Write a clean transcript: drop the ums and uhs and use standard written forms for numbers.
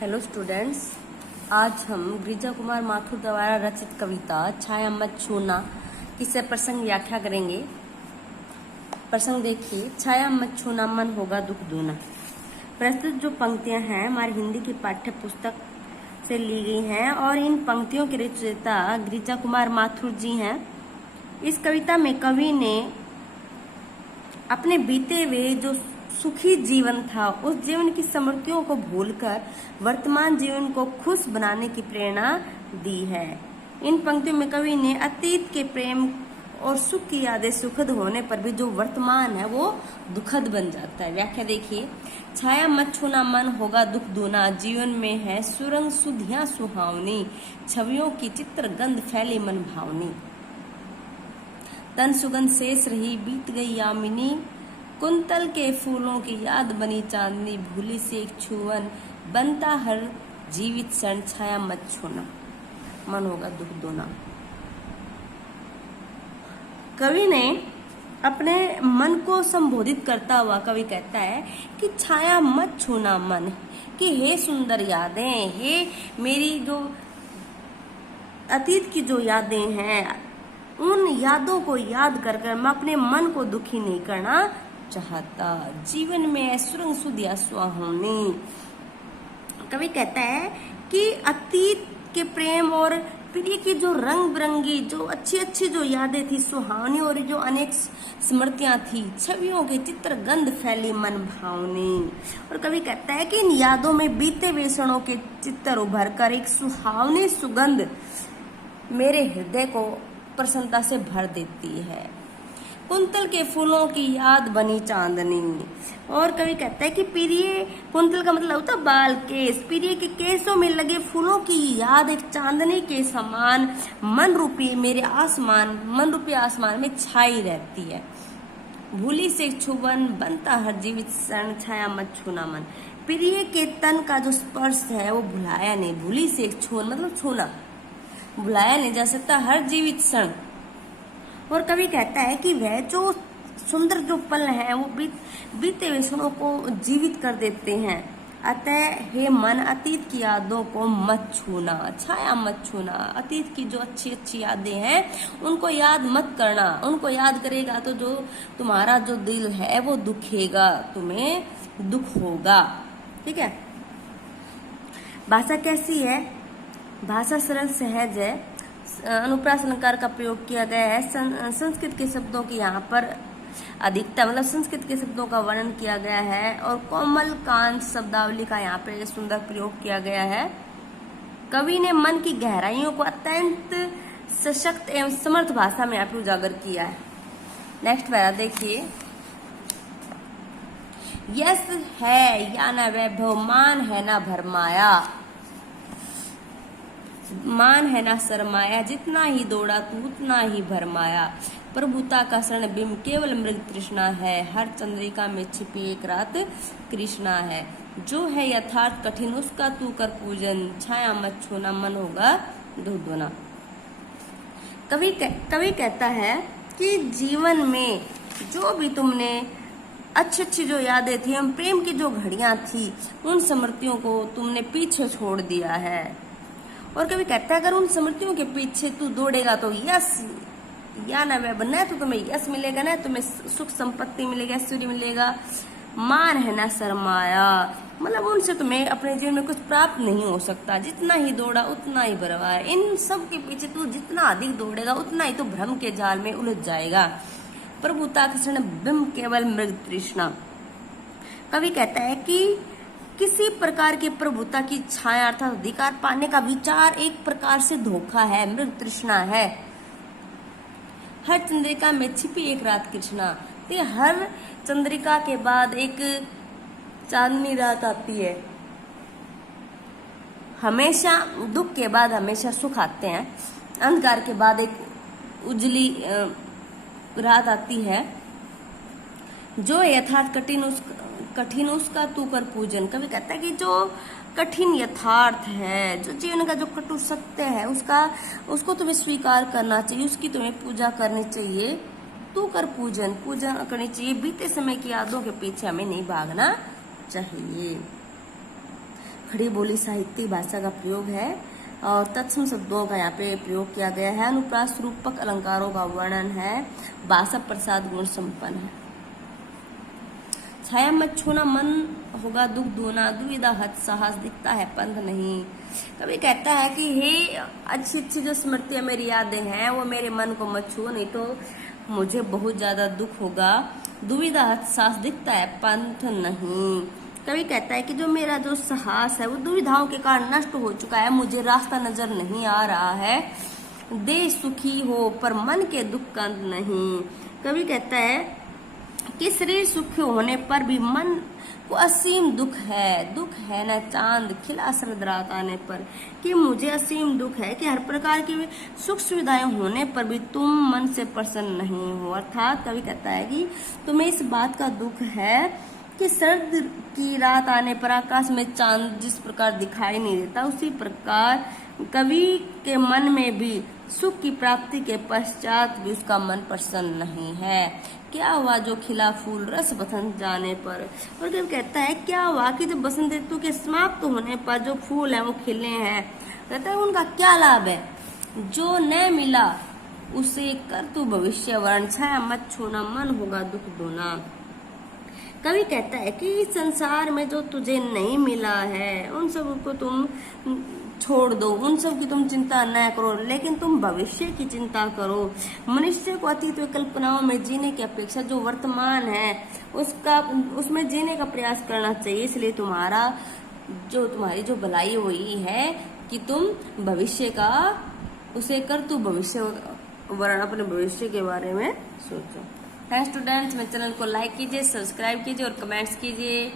Hello students, आज हम गिरिजा कुमार माथुर द्वारा रचित कविता छाया मत छूना किसे प्रसंग व्याख्या करेंगे। प्रसंग देखिए, छाया मत छूना मन होगा दुख दूना। प्रस्तुत जो पंक्तियां हैं हमारी हिंदी की पाठ्य पुस्तक से ली गई हैं और इन पंक्तियों के रचयिता गिरिजा कुमार माथुर जी हैं। इस कविता में कवि ने अपने बीते हुए जो सुखी जीवन था उस जीवन की स्मृतियों को भूलकर वर्तमान जीवन को खुश बनाने की प्रेरणा दी है। इन पंक्तियों में कवि ने अतीत के प्रेम और सुख की यादें सुखद होने पर भी जो वर्तमान है वो दुखद बन जाता है। व्याख्या देखिए, छाया मत छूना मन होगा दुख दूना, जीवन में है सुरंग सुधियां सुहावनी, छवियों की चित्र गंध फैली मन भावनी, तन सुगंध शेष रही बीत गई यामिनी, कुंतल के फूलों की याद बनी चांदनी, भूली से एक छुअन बनता हर जीवित क्षण, छाया मत छूना मन होगा दुख दूना। कवि ने अपने मन को संबोधित करता हुआ कवि कहता है कि छाया मत छूना मन, कि हे सुंदर यादें, हे मेरी जो अतीत की जो यादें हैं उन यादों को याद कर कर मैं अपने मन को दुखी नहीं करना चाहता। जीवन में सुरंग सुधिया सुहावनी। कवि कहता है कि अतीत के प्रेम और प्रिय की जो रंग बिरंगी जो अच्छी अच्छी जो यादें थी सुहावनी और जो अनेक स्मृतियां थी, छवियों के चित्र गंध फैली मन भावनी। और कवि कहता है कि इन यादों में बीते हुए क्षणों के चित्र उभर कर एक सुहावनी सुगंध मेरे हृदय को प्रसन्नता से भर देती है। कुंतल के फूलों की याद बनी चांदनी। और कवि कहता है कि प्रिय, कुंतल का मतलब होता है बाल केस, प्रिय के केसों में लगे फूलों की याद एक चांदनी के समान मन रूपी मेरे आसमान, मन रूपी आसमान में छाई रहती है। भूली से छुवन बनता हर जीवित क्षण, छाया मत छूना मन। प्रिय के तन का जो स्पर्श है वो भुलाया नहीं, भूली से छुवन मतलब छूना, भुलाया नहीं जा सकता हर जीवित क्षण। और कवि कहता है कि वह जो सुंदर जो पल हैं वो बीते हुए क्षणों को जीवित कर देते हैं। अतः हे मन, अतीत की यादों को मत छूना, छाया मत छूना। अतीत की जो अच्छी अच्छी यादें हैं उनको याद मत करना, उनको याद करेगा तो जो तुम्हारा जो दिल है वो दुखेगा, तुम्हें दुख होगा। ठीक है। भाषा कैसी है? भाषा सरल सहज है, अनुप्रास अलंकार का प्रयोग किया गया है। संस्कृत के शब्दों की यहाँ पर अधिकता मतलब संस्कृत के शब्दों का वर्णन किया गया है और कोमल कांत शब्दावली का यहाँ पर सुंदर प्रयोग किया गया है। कवि ने मन की गहराइयों को अत्यंत सशक्त एवं समर्थ भाषा में यहाँ पर उजागर किया है। नेक्स्ट पैरा देखिए, यश है या न वैभव, मान है ना भरमाया, मान है ना शरमाया, जितना ही दौड़ा तू उतना ही भरमाया, प्रभुता का शरण बिंब केवल मृग तृष्णा है, हर चंद्रिका में छिपी एक रात कृष्णा है, जो है यथार्थ कठिन उसका तू कर पूजन, छाया मत छूना मन होगा दुख दूना। कवि कहता है कि जीवन में जो भी तुमने अच्छी अच्छी जो यादें थी, हम प्रेम की जो घड़ियां थी, उन स्मृतियों को तुमने पीछे छोड़ दिया है। और कभी कहता है अगर उन स्मृतियों के पीछे तू दौड़ेगा तो यश या न वह बनना है तो तुम्हें यश मिलेगा, ना तुम्हें सुख संपत्ति मिलेगा, ऐश्वर्य मिलेगा, मान है ना शर्माया मतलब उनसे तुम्हें अपने जीवन में कुछ प्राप्त नहीं हो सकता, जितना ही दौड़ा उतना ही बरवाया। इन सब के पीछे तू जितना अधिक दौड़ेगा उतना ही तो भ्रम के जाल में उलझ जाएगा। प्रभुता का क्षण बिंब केवल मृग तृष्णा। कवि कहता है कि किसी प्रकार के प्रभुता की छाया अर्थात अधिकार पाने का विचार एक प्रकार से धोखा है, मृग तृष्णा है। हर चंद्रिका में छिपी एक रात कृष्णा, तो हर चंद्रिका के बाद एक चांदनी रात आती है। हमेशा दुख के बाद हमेशा सुख आते हैं, अंधकार के बाद एक उजली रात आती है, जो यथार्थ कठिन उसका तू कर पूजन। कवि कहता है कि जो कठिन यथार्थ है, जो जीवन का जो कटु सत्य है उसको तुम्हें स्वीकार करना चाहिए, उसकी तुम्हें पूजा करनी चाहिए, तू कर पूजन करनी चाहिए। बीते समय की यादों के पीछे हमें नहीं भागना चाहिए। खड़ी बोली साहित्यिक भाषा का प्रयोग है और तत्सम शब्दों का यहाँ पे प्रयोग किया गया है। अनुप्रास रूपक अलंकारों का वर्णन है। भाषा प्रसाद गुण संपन्न है। छाया मत छूना मन होगा दुख दूना, दुविधा हत साहस दिखता है पंथ नहीं। कभी कहता है कि हे अच्छी अच्छी जो स्मृतियां मेरी यादें हैं वो मेरे मन को मत छू, नहीं तो मुझे बहुत ज्यादा दुख होगा। दुविधा हत साहस दिखता है पंथ नहीं। कभी कहता है कि जो मेरा जो साहस है वो दुविधाओं के कारण नष्ट हो चुका है, मुझे रास्ता नजर नहीं आ रहा है। देह सुखी हो पर मन के दुख का अंत नहीं। कभी कहता है कि शरीर सुखी होने पर भी मन को असीम दुख है न चांद खिला शरद रात आने पर, कि मुझे असीम दुख है कि हर प्रकार की सुख सुविधाएं होने पर भी तुम मन से प्रसन्न नहीं हो। अर्थात कवि कहता है कि तुम्हें इस बात का दुख है कि शरद की रात आने पर आकाश में चांद जिस प्रकार दिखाई नहीं देता, उसी प्रकार कवि के मन में भी सुख की प्राप्ति के पश्चात भी उसका मन प्रसन्न नहीं है। क्या हुआ जो खिला फूल रस बसंत जाने पर। और कभी कहता है क्या हुआ कि जब बसंत ऋतु के समाप्त होने पर जो फूल है वो खिले हैं, कहता है उनका क्या लाभ है। जो न मिला उसे कर तू भविष्य वर्ण, छाया मत छूना मन होगा दुख दूना। कवि कहता है कि इस संसार में जो तुझे नहीं मिला है उन सब को तुम छोड़ दो, उन सब की तुम चिंता न करो, लेकिन तुम भविष्य की चिंता करो। मनुष्य को अतीत कल्पनाओं में जीने की अपेक्षा जो वर्तमान है उसमें जीने का प्रयास करना चाहिए। इसलिए तुम्हारी जो भलाई हुई है कि तुम भविष्य का उसे कर तू भविष्य वर्ण, अपने भविष्य के बारे में सोचो। थैंक्स स्टूडेंट्स, मेरे चैनल को लाइक कीजिए, सब्सक्राइब कीजिए और कमेंट्स कीजिए।